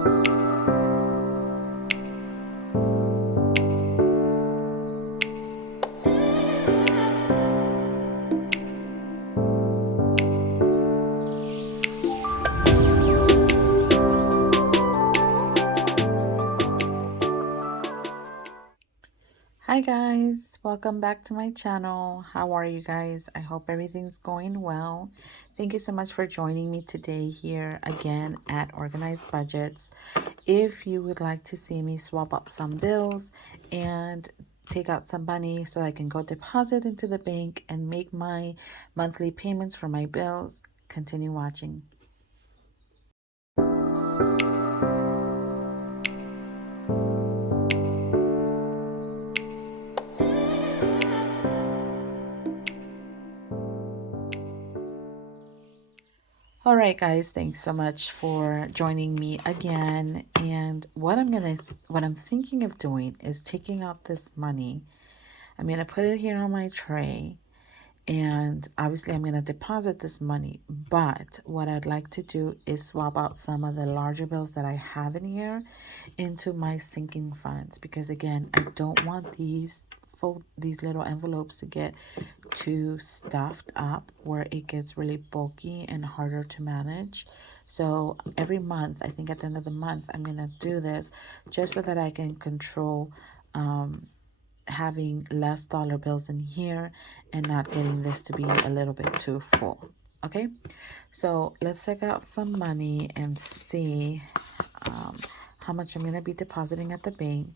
Hi guys, welcome back to my channel. How are you guys? I hope everything's going well. Thank you so much for joining me today here again at Organized Budgets. If you would like to see me swap up some bills and take out some money so I can go deposit into the bank and make my monthly payments for my bills, continue watching. All right, guys, thanks so much for joining me again. And what I'm thinking of doing is taking out this money. I'm gonna put it here on my tray, and obviously I'm gonna deposit this money. But what I'd like to do is swap out some of the larger bills that I have in here into my sinking funds, because again, I don't want these little envelopes to get too stuffed up where it gets really bulky and harder to manage. So every month, I think at the end of the month, I'm gonna do this just so that I can control having less dollar bills in here and not getting this to be a little bit too full. Okay, so let's take out some money and see how much I'm going to be depositing at the bank.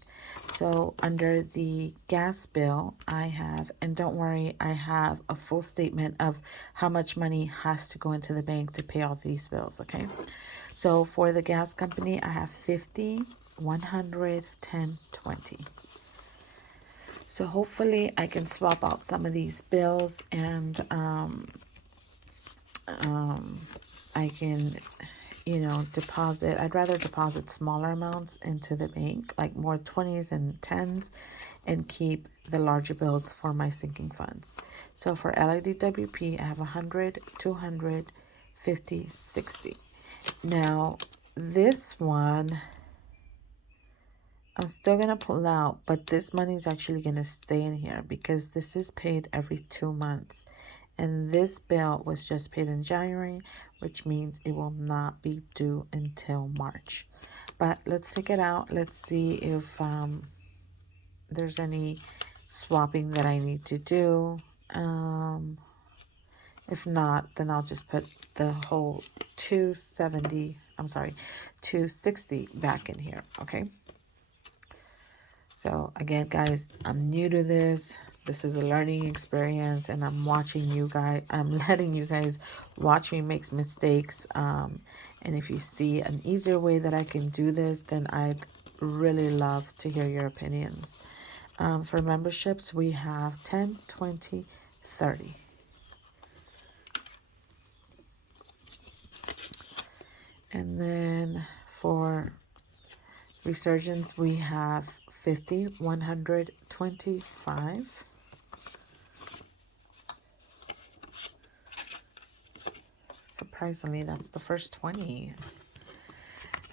So under the gas bill, I have, and don't worry, I have a full statement of how much money has to go into the bank to pay all these bills, okay? So for the gas company, I have 50, 100, 10, 20. So hopefully I can swap out some of these bills and I can, deposit. I'd rather deposit smaller amounts into the bank, like more 20s and 10s, and keep the larger bills for my sinking funds. So for LIDWP, I have 100, 200, 50, 60. Now, this one, I'm still going to pull out, but this money is actually going to stay in here because this is paid every 2 months. And this bill was just paid in January, which means it will not be due until March. But let's take it out. Let's see if there's any swapping that I need to do. If not, then I'll just put the whole 260 back in here, okay? So again, guys, I'm new to this. This is a learning experience, and I'm watching you guys. I'm letting you guys watch me make mistakes. And if you see an easier way that I can do this, then I'd really love to hear your opinions. For memberships, we have 10, 20, 30. And then for resurgence, we have 50, 100, 25. Surprisingly, that's the first 20.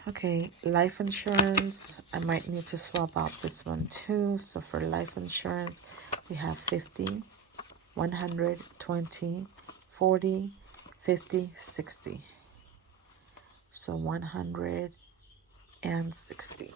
Okay, life insurance. I might need to swap out this one too. So for life insurance, we have 50, 100, 20, 40, 50, 60. So 160.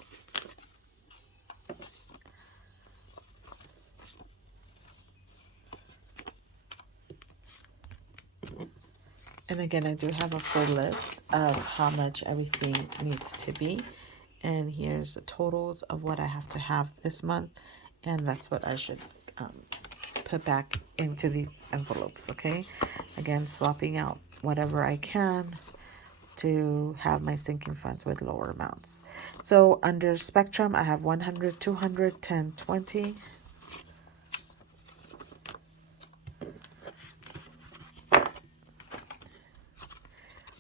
And again, I do have a full list of how much everything needs to be. And here's the totals of what I have to have this month. And that's what I should put back into these envelopes, okay? Again, swapping out whatever I can to have my sinking funds with lower amounts. So under Spectrum, I have 100, 200, 10, 20.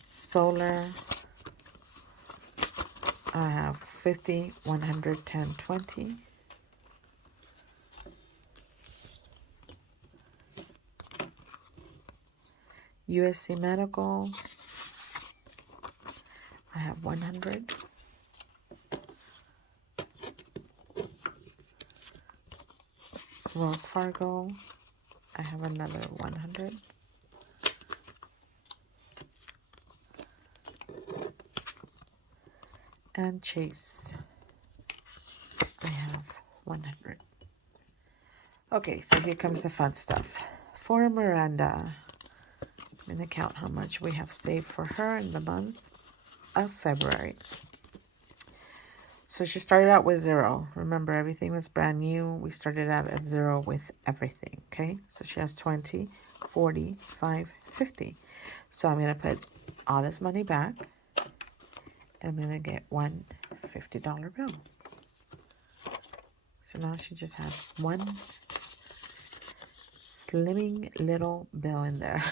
Solar, I have 50, 100, 10, 20. USC Medical, I have 100. Wells Fargo, I have another 100. And Chase, I have 100. Okay, so here comes the fun stuff. For Miranda, I'm going to count how much we have saved for her in the month of February. So she started out with 0. Remember, everything was brand new. We started out at 0 with everything, okay? So she has 20, 40, 5, 50. So I'm going to put all this money back. And I'm going to get one $50 bill. So now she just has one slimming little bill in there.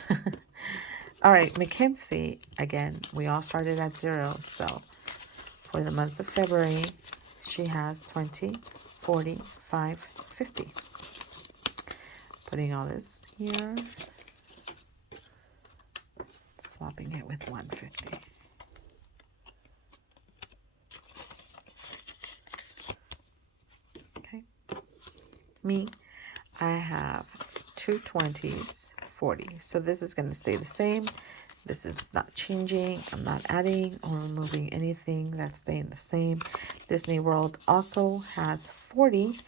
All right, Mackenzie, again, we all started at 0. So for the month of February, she has 20, 40, 5, 50. Putting all this here. Swapping it with 150. Okay. Me, I have 2 20s, 40. So this is going to stay the same. This is not changing. I'm not adding or removing anything. That's staying the same. Disney World also has 40.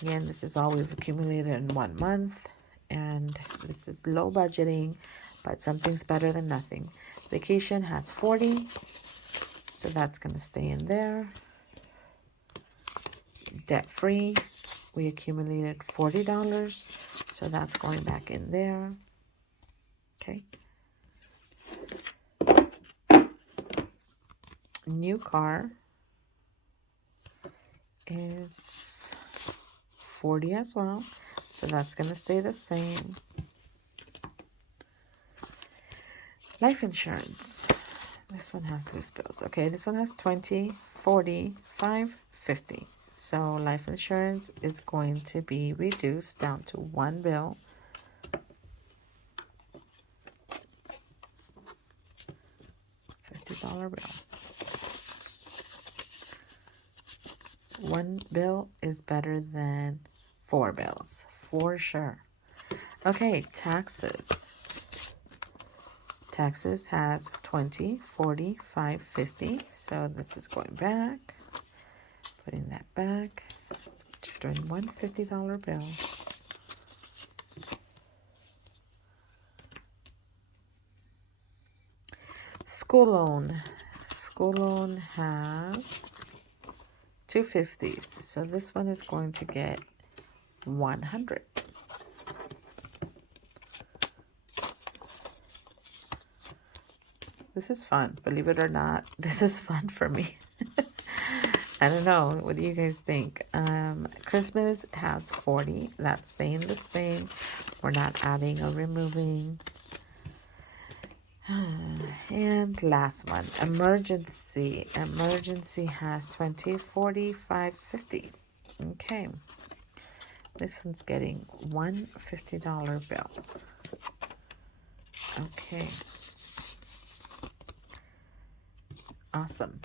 Again, this is all we've accumulated in 1 month. And this is low budgeting, but something's better than nothing. Vacation has 40. So that's going to stay in there. Debt free, we accumulated $40. So that's going back in there. Okay. New car is 40 as well. So that's going to stay the same. Life insurance. This one has loose bills. Okay, this one has 20, 40, 5, 50. So life insurance is going to be reduced down to 1 bill. $50 bill. 1 bill is better than 4 bills, for sure. Okay, taxes. Taxes has 20, 40, 5, 50. So this is going back. Putting that back. Just doing one $50 bill. School loan. School loan has 2 50s. So this one is going to get 100. This is fun. Believe it or not, this is fun for me. I don't know. What do you guys think? Christmas has 40. That's staying the same. We're not adding or removing. And last one, emergency. Emergency has 20, 40, 5, 50. Okay. This one's getting one $50 bill. Okay. Awesome.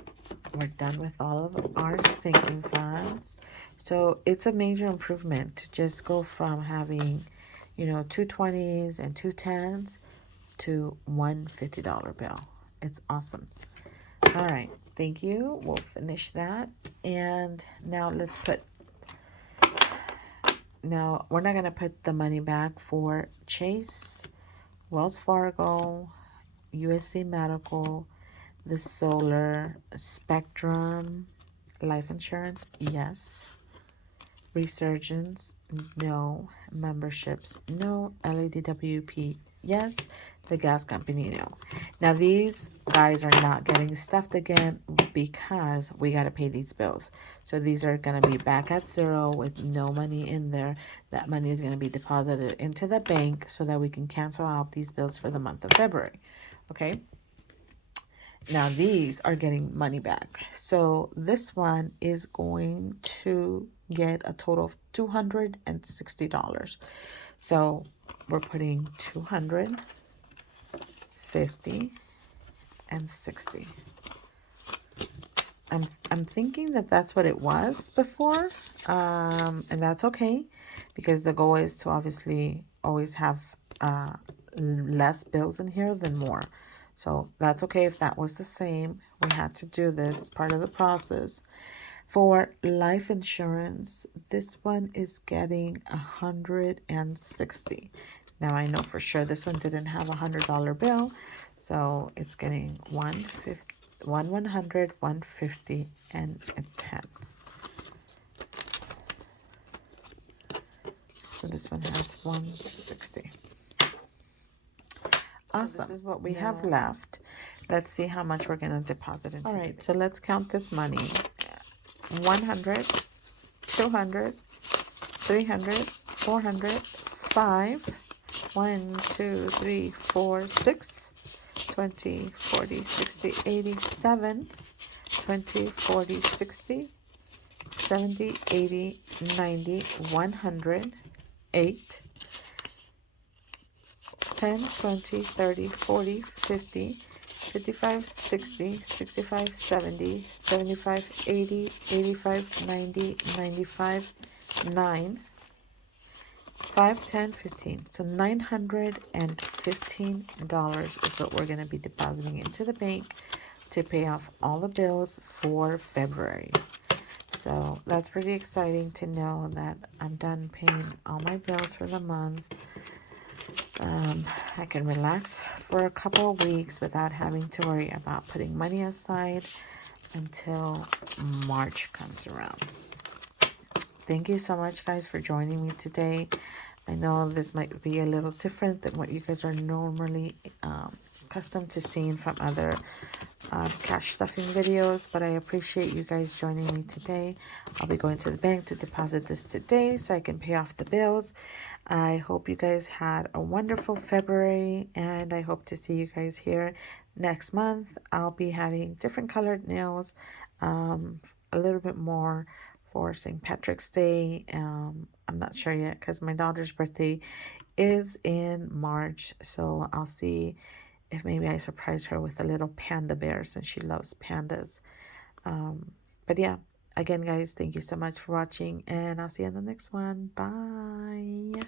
We're done with all of our sinking funds. So it's a major improvement to just go from having, 2 20s and 2 10s to one $50 bill. It's awesome. All right. Thank you. We'll finish that. And now now we're not going to put the money back for Chase, Wells Fargo, USC Medical, the Solar, Spectrum, life insurance, yes. Resurgence, no. Memberships, no. LADWP, yes. The gas company, no. Now these guys are not getting stuffed again because we got to pay these bills. So these are going to be back at 0 with no money in there. That money is going to be deposited into the bank so that we can cancel out these bills for the month of February. Okay. Now these are getting money back. So this one is going to get a total of $260. So we're putting 200, 50, and 60. I'm thinking that that's what it was before, and that's okay, because the goal is to obviously always have less bills in here than more. So that's okay if that was the same. We had to do this part of the process. For life insurance, this one is getting 160. Now I know for sure this one didn't have $100 bill, so it's getting 150, 100, 150, and a 10. So this one has 160. Awesome. This is what we have left. Let's see how much we're going to deposit into. All right, so let's count this money. 100, 200, 300, 400, 5, 1, 2, 3, 4, 6, 20, 40, 60, 80, 7, 20, 40, 60, 70, 80, 90, 100, 8, 10, 20, 30, 40, 50, 55, 60, 65, 70, 75, 80, 85, 90, 95, 9, 5, 10, 15. So $915 is what we're going to be depositing into the bank to pay off all the bills for February. So that's pretty exciting to know that I'm done paying all my bills for the month. I can relax for a couple of weeks without having to worry about putting money aside until March comes around. Thank you so much, guys, for joining me today. I know this might be a little different than what you guys are normally accustomed to seeing from other cash stuffing videos, but I appreciate you guys joining me today. I'll be going to the bank to deposit this today so I can pay off the bills. I hope you guys had a wonderful February, and I hope to see you guys here next month. I'll be having different colored nails, a little bit more for St. Patrick's Day. I'm not sure yet because my daughter's birthday is in March, so I'll see if maybe I surprise her with a little panda bear since she loves pandas. But yeah, again, guys, thank you so much for watching, and I'll see you in the next one. Bye.